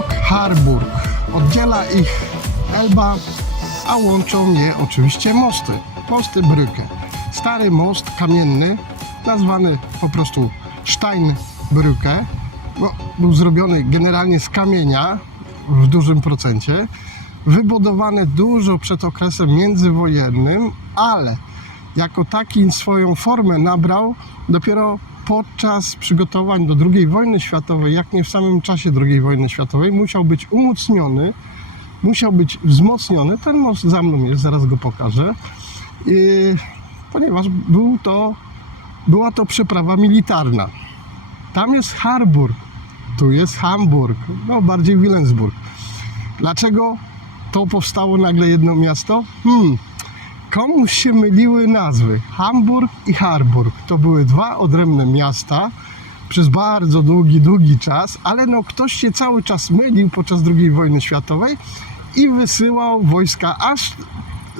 Hamburg-Harburg. Oddziela ich Elba, a łączą je oczywiście mosty. Mosty Brücke. Stary most kamienny, nazwany po prostu Steinbrücke, no, był zrobiony generalnie z kamienia w dużym procencie, wybudowany dużo przed okresem międzywojennym, ale jako taki swoją formę nabrał dopiero podczas przygotowań do II wojny światowej, jak nie w samym czasie II wojny światowej. Musiał być umocniony, musiał być wzmocniony. Ten most za mną jest, zaraz go pokażę, ponieważ była to przeprawa militarna. Tam jest Harburg, tu jest Hamburg, no bardziej Wilhelmsburg. Dlaczego to powstało nagle jedno miasto? Komuś się myliły nazwy. Hamburg i Harburg to były dwa odrębne miasta przez bardzo długi czas, ale no ktoś się cały czas mylił podczas II wojny światowej i wysyłał wojska aż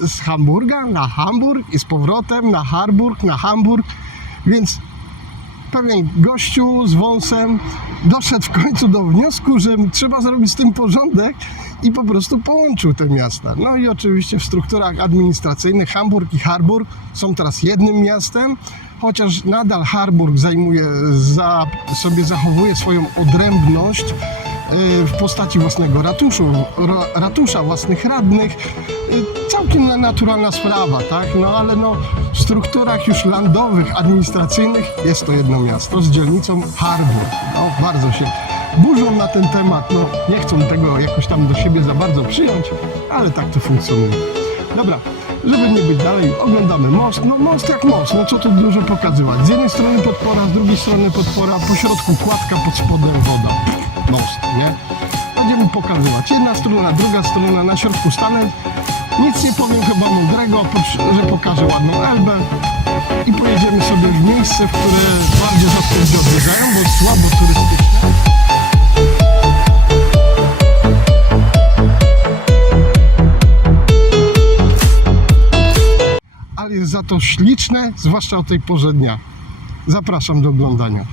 z Hamburga na Hamburg i z powrotem na Harburg, na Hamburg, więc pewien gościu z wąsem doszedł w końcu do wniosku, że trzeba zrobić z tym porządek i po prostu połączył te miasta. No i oczywiście w strukturach administracyjnych Hamburg i Harburg są teraz jednym miastem, chociaż nadal Harburg zachowuje swoją odrębność w postaci własnego ratusza, własnych radnych. Całkiem naturalna sprawa, tak? No ale no, w strukturach już landowych, administracyjnych jest to jedno miasto z dzielnicą Harburg. No, bardzo się burzą na ten temat, no nie chcą tego jakoś tam do siebie za bardzo przyjąć, ale tak to funkcjonuje. Dobra, żeby nie być dalej, oglądamy most. No most jak most, no co tu dużo pokazywać. Z jednej strony podpora, z drugiej strony podpora, po środku kładka, pod spodem woda. Most, nie? Będziemy pokazywać. Jedna strona, druga strona, na środku stanę. Nic nie powiem chyba mądrego, oprócz, że pokażę ładną Elbę i pojedziemy sobie w miejsce, w które bardzo rzadko ludzie odwiedzają, bo jest słabo turystyczne. Ale jest za to śliczne, zwłaszcza o tej porze dnia. Zapraszam do oglądania.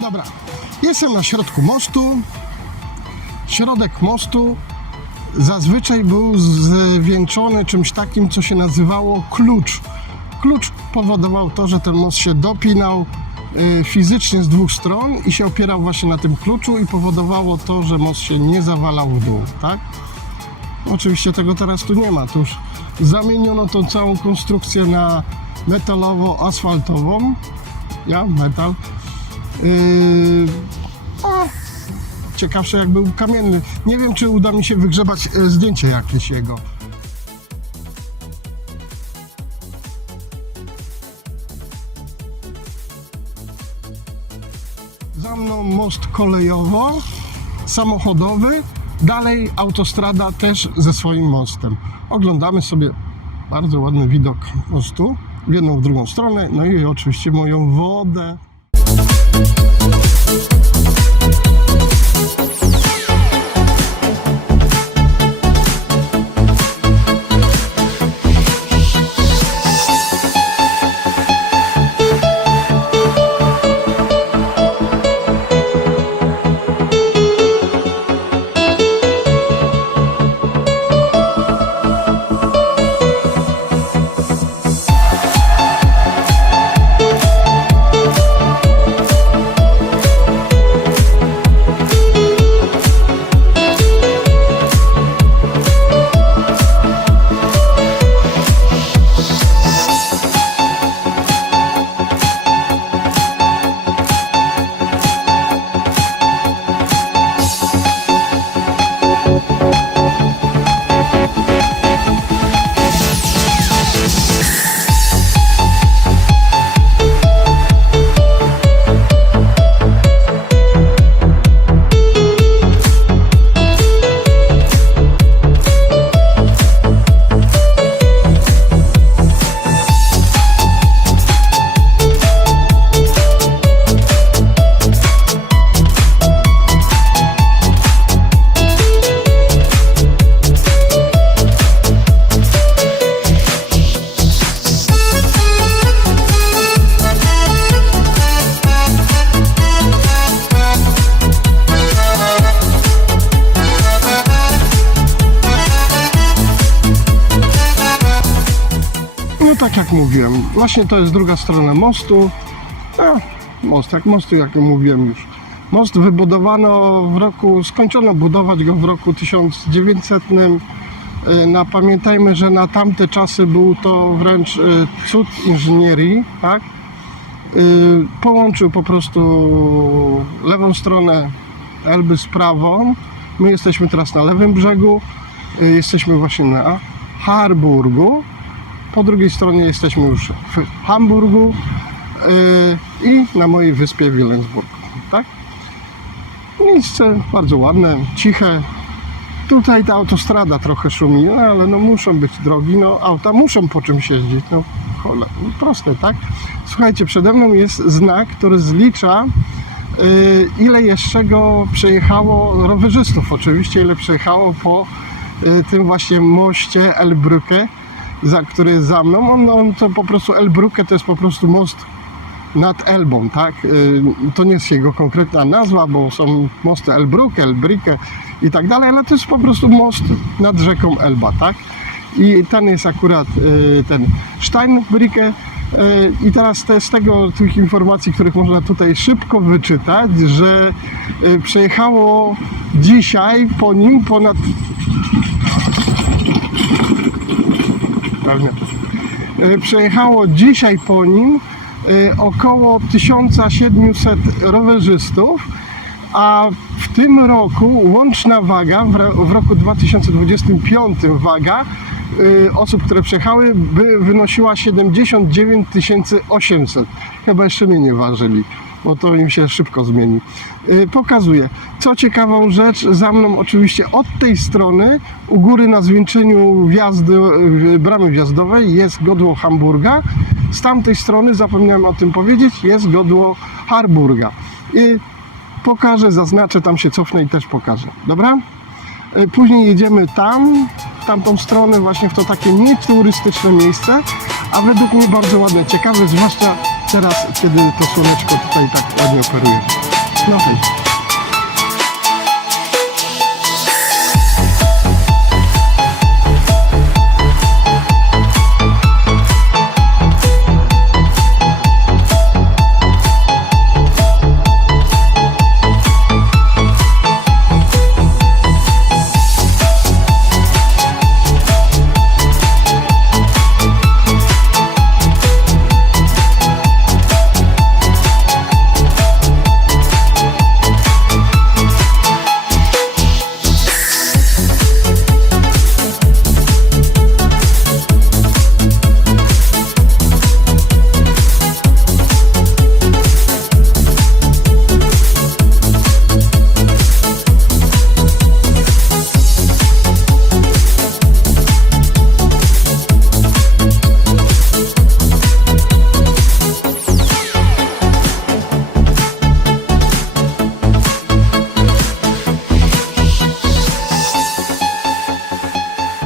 Dobra, jestem na środku mostu. Środek mostu zazwyczaj był zwieńczony czymś takim, co się nazywało klucz. Klucz powodował to, że ten most się dopinał fizycznie z dwóch stron i się opierał właśnie na tym kluczu i powodowało to, że most się nie zawalał w dół, tak? Oczywiście tego teraz tu nie ma. Tu już zamieniono tą całą konstrukcję na metalowo-asfaltową. Metal. Ciekawsze jak był kamienny. Nie wiem, czy uda mi się wygrzebać zdjęcie jakieś jego. Za mną most kolejowo-samochodowy, dalej autostrada też ze swoim mostem. Oglądamy sobie bardzo ładny widok mostu w jedną, w drugą stronę, no i oczywiście moją wodę. mówiłem, właśnie to jest druga strona mostu. Jak mówiłem już. Most wybudowano skończono budować go w roku 1900. Pamiętajmy, że na tamte czasy był to wręcz cud inżynierii, tak? Połączył po prostu lewą stronę Elby z prawą. My jesteśmy teraz na lewym brzegu, jesteśmy właśnie na Harburgu. Po drugiej stronie jesteśmy już w Hamburgu i na mojej wyspie Wilhelmsburg, tak? Miejsce bardzo ładne, ciche. Tutaj ta autostrada trochę szumi, ale no muszą być drogi, no auta muszą po czymś jeździć, no proste, tak? Słuchajcie, przede mną jest znak, który zlicza ile jeszcze go przejechało rowerzystów, oczywiście ile przejechało po tym właśnie moście Elbbrücke, który jest za mną. On to po prostu Elbbrücke to jest po prostu most nad Elbą, tak? To nie jest jego konkretna nazwa, bo są mosty Elbbrücke i tak dalej, ale to jest po prostu most nad rzeką Elba, tak? I ten jest akurat ten Steinbrücke. I teraz z tych informacji, których można tutaj szybko wyczytać, że przejechało dzisiaj po nim ponad około 1700 rowerzystów, a w tym roku łączna waga, w roku 2025 waga osób, które przejechały, by wynosiła 79 800. Chyba jeszcze mnie nie ważyli, bo to im się szybko zmieni. Pokazuję. Co ciekawą rzecz, za mną oczywiście od tej strony, u góry na zwieńczeniu bramy wjazdowej jest godło Hamburga. Z tamtej strony, zapomniałem o tym powiedzieć, jest godło Harburga. I pokażę, zaznaczę, tam się cofnę i też pokażę. Dobra? Później jedziemy w tamtą stronę, właśnie w to takie nieturystyczne miejsce, a według mnie bardzo ładne, ciekawe, zwłaszcza teraz, kiedy to słoneczko tutaj tak ładnie operuje. No hej.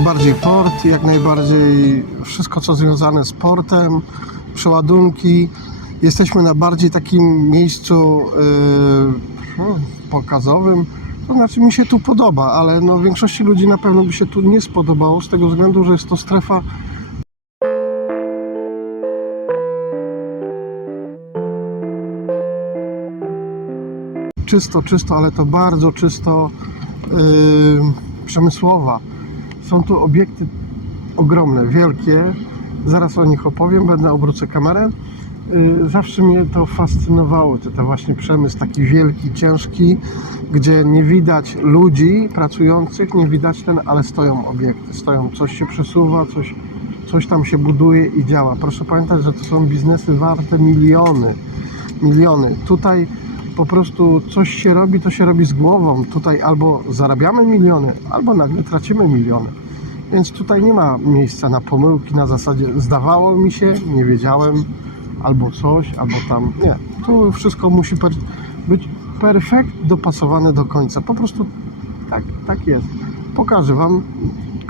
Bardziej port, jak najbardziej wszystko co związane z portem, przeładunki. Jesteśmy na bardziej takim miejscu pokazowym, to znaczy mi się tu podoba, ale no większości ludzi na pewno by się tu nie spodobało z tego względu, że jest to strefa czysto, ale to bardzo czysto przemysłowa. Są tu obiekty ogromne, wielkie, zaraz o nich opowiem, obrócę kamerę. Zawsze mnie to fascynowało, to właśnie przemysł taki wielki, ciężki, gdzie nie widać ludzi pracujących, nie widać ale stoją obiekty, coś się przesuwa, coś tam się buduje i działa. Proszę pamiętać, że to są biznesy warte miliony. Tutaj po prostu coś się robi, to się robi z głową. Tutaj albo zarabiamy miliony, albo nagle tracimy miliony. Więc tutaj nie ma miejsca na pomyłki na zasadzie zdawało mi się, nie wiedziałem, albo coś, albo tam. Nie. Tu wszystko musi być perfekt dopasowane do końca. Po prostu tak jest. Pokażę Wam,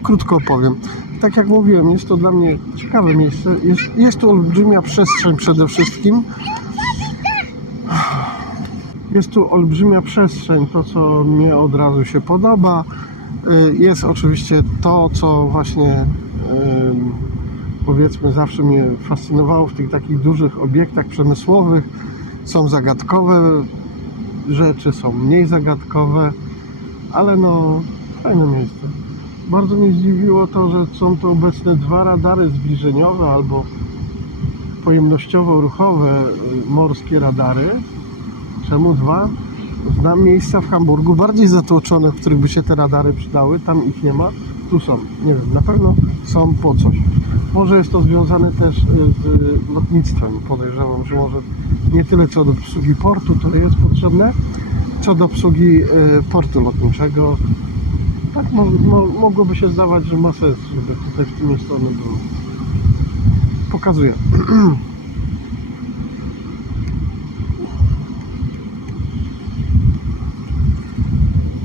krótko opowiem. Tak jak mówiłem, jest to dla mnie ciekawe miejsce. Jest tu olbrzymia przestrzeń przede wszystkim. Jest tu olbrzymia przestrzeń, to co mnie od razu się podoba. Jest oczywiście to, co właśnie powiedzmy, zawsze mnie fascynowało w tych takich dużych obiektach przemysłowych. Są zagadkowe rzeczy, są mniej zagadkowe, ale no fajne miejsce. Bardzo mnie zdziwiło to, że są to obecne 2 radary zbliżeniowe albo pojemnościowo-ruchowe morskie radary. Czemu 2? Znam miejsca w Hamburgu bardziej zatłoczone, w których by się te radary przydały. Tam ich nie ma. Tu są. Nie wiem, na pewno są po coś. Może jest to związane też z lotnictwem. Podejrzewam, że może nie tyle co do obsługi portu to jest potrzebne, co do obsługi portu lotniczego. Tak mogłoby się zdawać, że ma sens, żeby tutaj w tym miejscu one były. Pokazuję.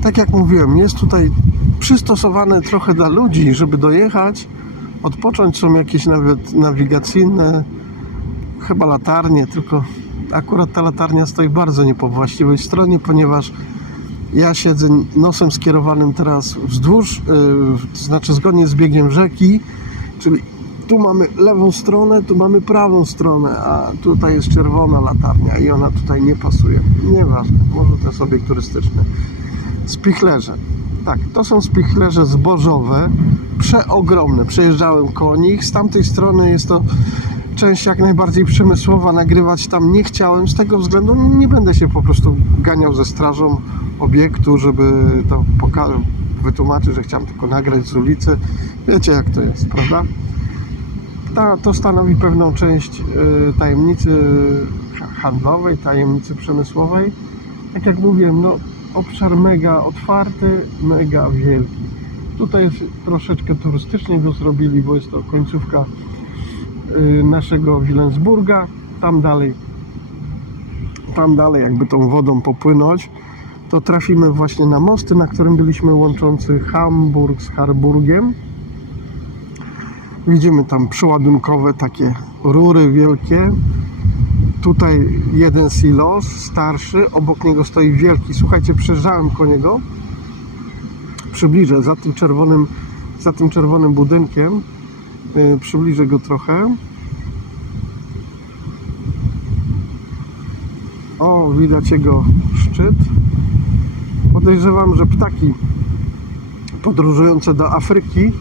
Tak jak mówiłem, jest tutaj przystosowane trochę dla ludzi, żeby dojechać, odpocząć. Są jakieś nawet nawigacyjne, chyba latarnie, tylko akurat ta latarnia stoi bardzo nie po właściwej stronie, ponieważ ja siedzę nosem skierowanym teraz wzdłuż, to znaczy zgodnie z biegiem rzeki, czyli tu mamy lewą stronę, tu mamy prawą stronę, a tutaj jest czerwona latarnia i ona tutaj nie pasuje. Nieważne, może to jest obiekt turystyczny. Spichlerze. Tak, to są spichlerze zbożowe, przeogromne. Przejeżdżałem koło nich. Z tamtej strony jest to część jak najbardziej przemysłowa. Nagrywać tam nie chciałem z tego względu. Nie będę się po prostu ganiał ze strażą obiektu, żeby to wytłumaczyć, że chciałem tylko nagrać z ulicy. Wiecie jak to jest, prawda? To stanowi pewną część tajemnicy handlowej, tajemnicy przemysłowej. Tak jak mówiłem, no obszar mega otwarty, mega wielki. Tutaj jest troszeczkę turystycznie go zrobili, bo jest to końcówka naszego Wilhelmsburga. Tam dalej jakby tą wodą popłynąć, to trafimy właśnie na mosty, na którym byliśmy, łączący Hamburg z Harburgiem. Widzimy tam przeładunkowe takie rury wielkie. Tutaj jeden silos starszy, obok niego stoi wielki. Słuchajcie, przejeżdżałem koło niego. Przybliżę za tym czerwonym budynkiem. Przybliżę go trochę. O, widać jego szczyt. Podejrzewam, że ptaki podróżujące do Afryki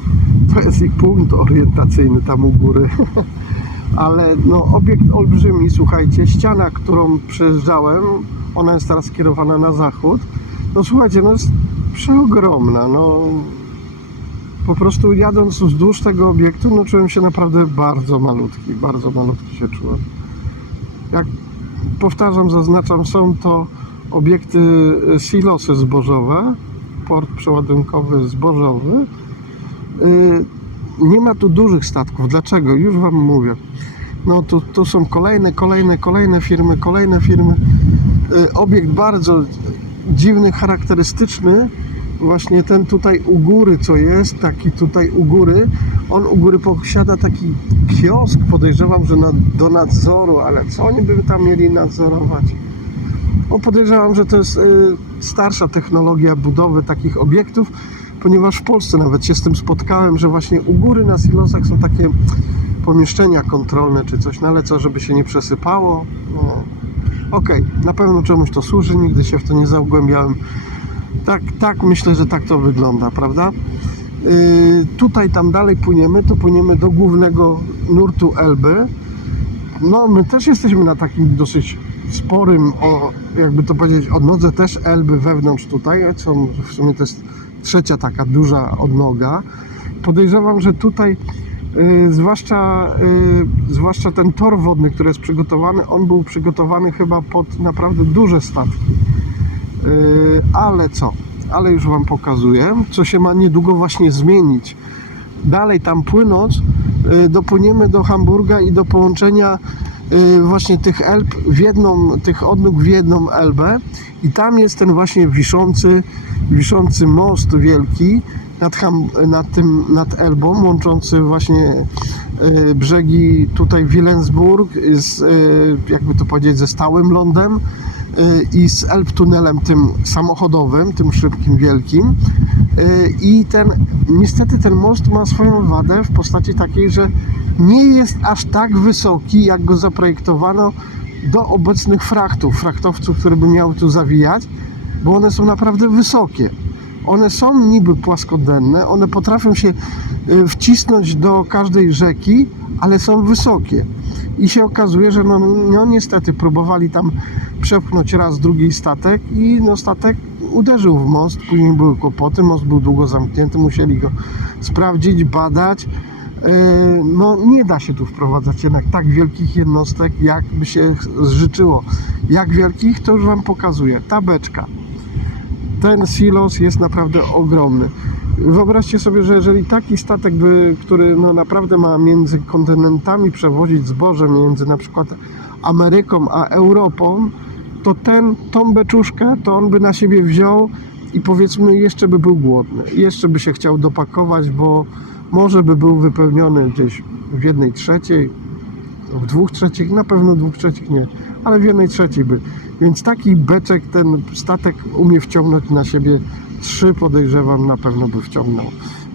to jest ich punkt orientacyjny tam u góry. Ale no, obiekt olbrzymi, słuchajcie, ściana, którą przejeżdżałem, ona jest teraz skierowana na zachód. No słuchajcie, no jest przeogromna, no po prostu jadąc wzdłuż tego obiektu, no czułem się naprawdę bardzo malutki się czułem. Jak powtarzam, zaznaczam, są to obiekty, silosy zbożowe, port przeładunkowy zbożowy. Nie ma tu dużych statków. Dlaczego? Już wam mówię. No tu są kolejne firmy. Obiekt bardzo dziwny, charakterystyczny. Właśnie ten tutaj u góry, co jest, taki tutaj u góry, on u góry posiada taki kiosk, podejrzewam, że do nadzoru, ale co oni by tam mieli nadzorować? No, podejrzewam, że to jest starsza technologia budowy takich obiektów, ponieważ w Polsce nawet się z tym spotkałem, że właśnie u góry na silosach są takie pomieszczenia kontrolne czy coś, no ale co, żeby się nie przesypało? No. Okej, na pewno czemuś to służy, nigdy się w to nie zagłębiałem. Tak, myślę, że tak to wygląda, prawda? Tutaj tam dalej płyniemy do głównego nurtu Elby. No, my też jesteśmy na takim dosyć sporym, jakby to powiedzieć, odnodze też Elby wewnątrz tutaj, co w sumie to jest trzecia taka duża odnoga. Podejrzewam, że tutaj zwłaszcza ten tor wodny, który jest przygotowany, on był przygotowany chyba pod naprawdę duże statki. Ale już wam pokazuję, co się ma niedługo właśnie zmienić. Dalej tam płynąc, dopłyniemy do Hamburga i do połączenia właśnie tych Elb tych odnóg w jedną Elbę i tam jest ten właśnie wiszący most wielki nad Elbą, łączący właśnie brzegi tutaj Wilhelmsburg jakby to powiedzieć, ze stałym lądem i z Elbtunelem tym samochodowym, tym szybkim, wielkim. I niestety ten most ma swoją wadę w postaci takiej, że nie jest aż tak wysoki, jak go zaprojektowano do obecnych frachtowców, które by miały tu zawijać, bo one są naprawdę wysokie. One są niby płaskodenne, one potrafią się wcisnąć do każdej rzeki, ale są wysokie. I się okazuje, że no niestety próbowali tam przepchnąć raz, drugi statek i no statek uderzył w most, później były kłopoty, most był długo zamknięty, musieli go sprawdzić, badać. No nie da się tu wprowadzać jednak tak wielkich jednostek, jak by się życzyło. Jak wielkich, to już Wam pokazuję. Ta beczka. Ten silos jest naprawdę ogromny. Wyobraźcie sobie, że jeżeli taki statek, który no naprawdę ma między kontynentami przewozić zboże, między na przykład Ameryką a Europą, to tą beczuszkę to on by na siebie wziął i powiedzmy jeszcze by był głodny. Jeszcze by się chciał dopakować, bo może by był wypełniony gdzieś w 1/3, w 2/3, na pewno 2/3 nie, ale w 1/3 by. Więc taki beczek ten statek umie wciągnąć na siebie 3, podejrzewam, na pewno by wciągnął.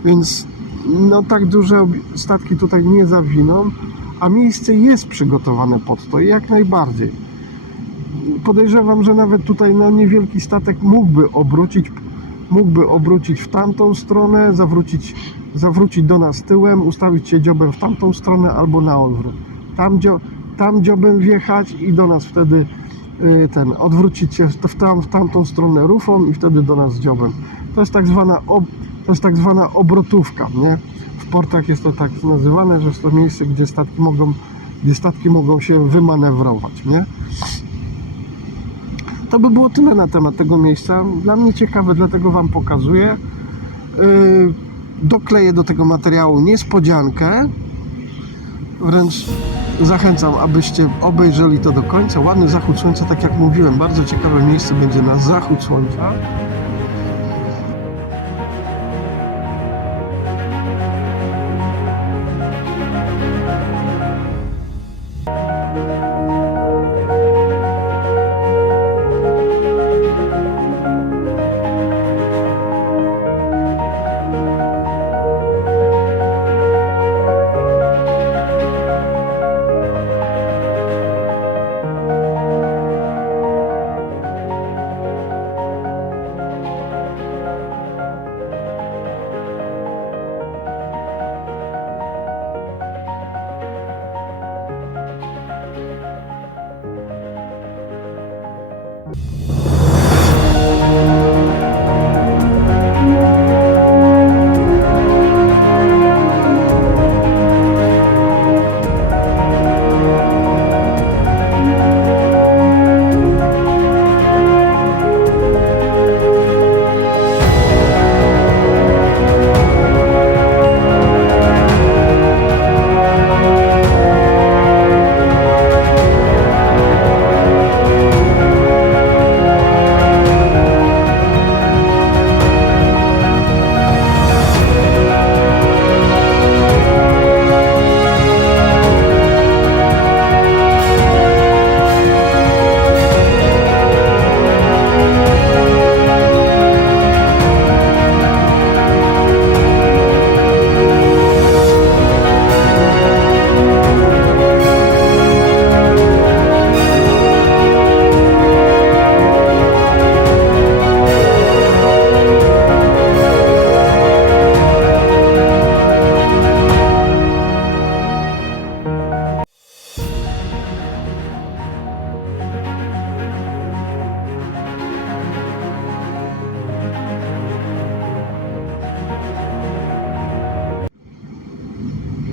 Więc no tak duże statki tutaj nie zawiną, a miejsce jest przygotowane pod to jak najbardziej. Podejrzewam, że nawet tutaj no niewielki statek mógłby obrócić w tamtą stronę, zawrócić do nas tyłem, ustawić się dziobem w tamtą stronę albo na odwrót. Tam dziobem wjechać i do nas wtedy odwrócić się w tamtą stronę rufą i wtedy do nas dziobem. To jest tak zwana obrotówka, nie? W portach jest to tak nazywane, że jest to miejsce, gdzie statki mogą się wymanewrować, nie? To by było tyle na temat tego miejsca. Dla mnie ciekawe, dlatego Wam pokazuję. Dokleję do tego materiału niespodziankę. Wręcz zachęcam, abyście obejrzeli to do końca. Ładny zachód słońca, tak jak mówiłem. Bardzo ciekawe miejsce będzie na zachód słońca.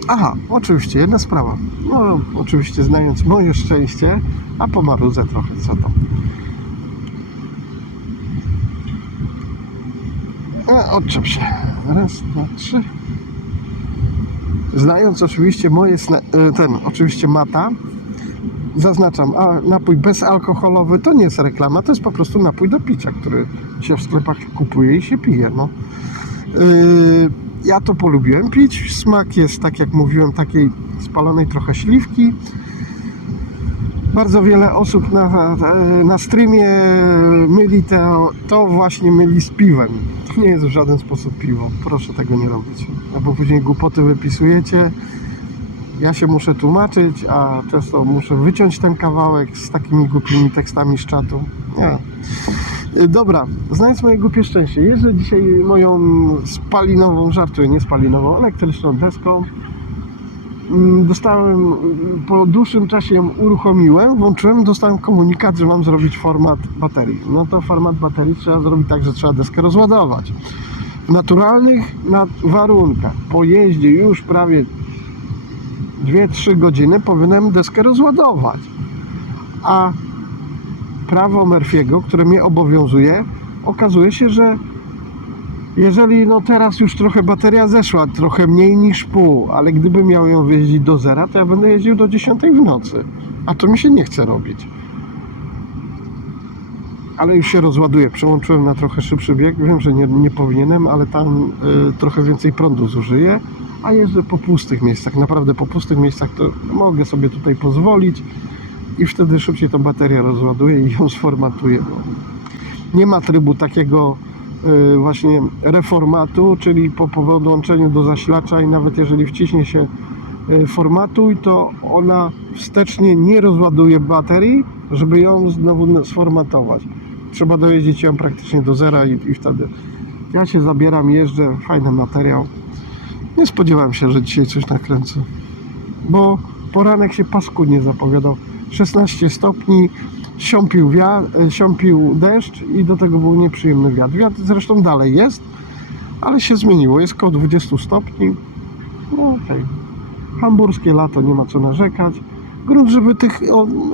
Aha, oczywiście, jedna sprawa. No, oczywiście znając moje szczęście, a pomarudzę trochę, co to. Odczep się. Raz, dwa, trzy. Znając oczywiście moje, oczywiście Mata, zaznaczam, a napój bezalkoholowy to nie jest reklama, to jest po prostu napój do picia, który się w sklepach kupuje i się pije, no. Ja to polubiłem pić. Smak jest, tak jak mówiłem, takiej spalonej trochę śliwki. Bardzo wiele osób na streamie myli to właśnie myli z piwem. To nie jest w żaden sposób piwo. Proszę tego nie robić. Albo później głupoty wypisujecie ja się muszę tłumaczyć, a często muszę wyciąć ten kawałek z takimi głupimi tekstami z czatu. Nie. Dobra, znając moje głupie szczęście, jeżdżę dzisiaj moją spalinową, żartuję, nie spalinową, elektryczną deską. Dostałem, po dłuższym czasie ją uruchomiłem, włączyłem, dostałem komunikat, że mam zrobić format baterii. No to format baterii trzeba zrobić tak, że trzeba deskę rozładować. W naturalnych warunkach, po jeździe już prawie 2-3 godziny powinienem deskę rozładować. A prawo Murphy'ego, które mnie obowiązuje, okazuje się, że jeżeli no teraz już trochę bateria zeszła, trochę mniej niż pół, ale gdybym miał ją wyjeździć do zera, to ja będę jeździł do 10 w nocy. A to mi się nie chce robić. Ale już się rozładuje. Przełączyłem na trochę szybszy bieg. Wiem, że nie powinienem, ale tam trochę więcej prądu zużyję. A jeżdżę po pustych miejscach. Naprawdę po pustych miejscach to mogę sobie tutaj pozwolić i wtedy szybciej tą baterię rozładuję i ją sformatuję. Nie ma trybu takiego właśnie reformatu, czyli po podłączeniu do zasilacza i nawet jeżeli wciśnie się formatuj, to ona wstecznie nie rozładuje baterii, żeby ją znowu sformatować. Trzeba dojeździć ją praktycznie do zera i wtedy ja się zabieram, jeżdżę, fajny materiał. Nie spodziewałem się, że dzisiaj coś nakręcę, bo poranek się paskudnie zapowiadał. 16 stopni, siąpił deszcz i do tego był nieprzyjemny wiatr. Wiatr zresztą dalej jest, ale się zmieniło, jest około 20 stopni. No okej. Hamburskie lato, nie ma co narzekać. Grunt, żeby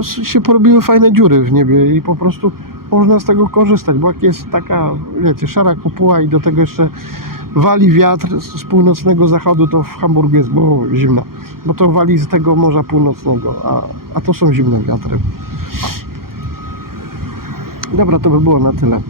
się porobiły fajne dziury w niebie i po prostu można z tego korzystać, bo jak jest taka, wiecie, szara kopuła i do tego jeszcze wali wiatr z północnego zachodu, to w Hamburgu jest zimno, bo to wali z tego Morza Północnego, a to są zimne wiatry. Dobra, to by było na tyle.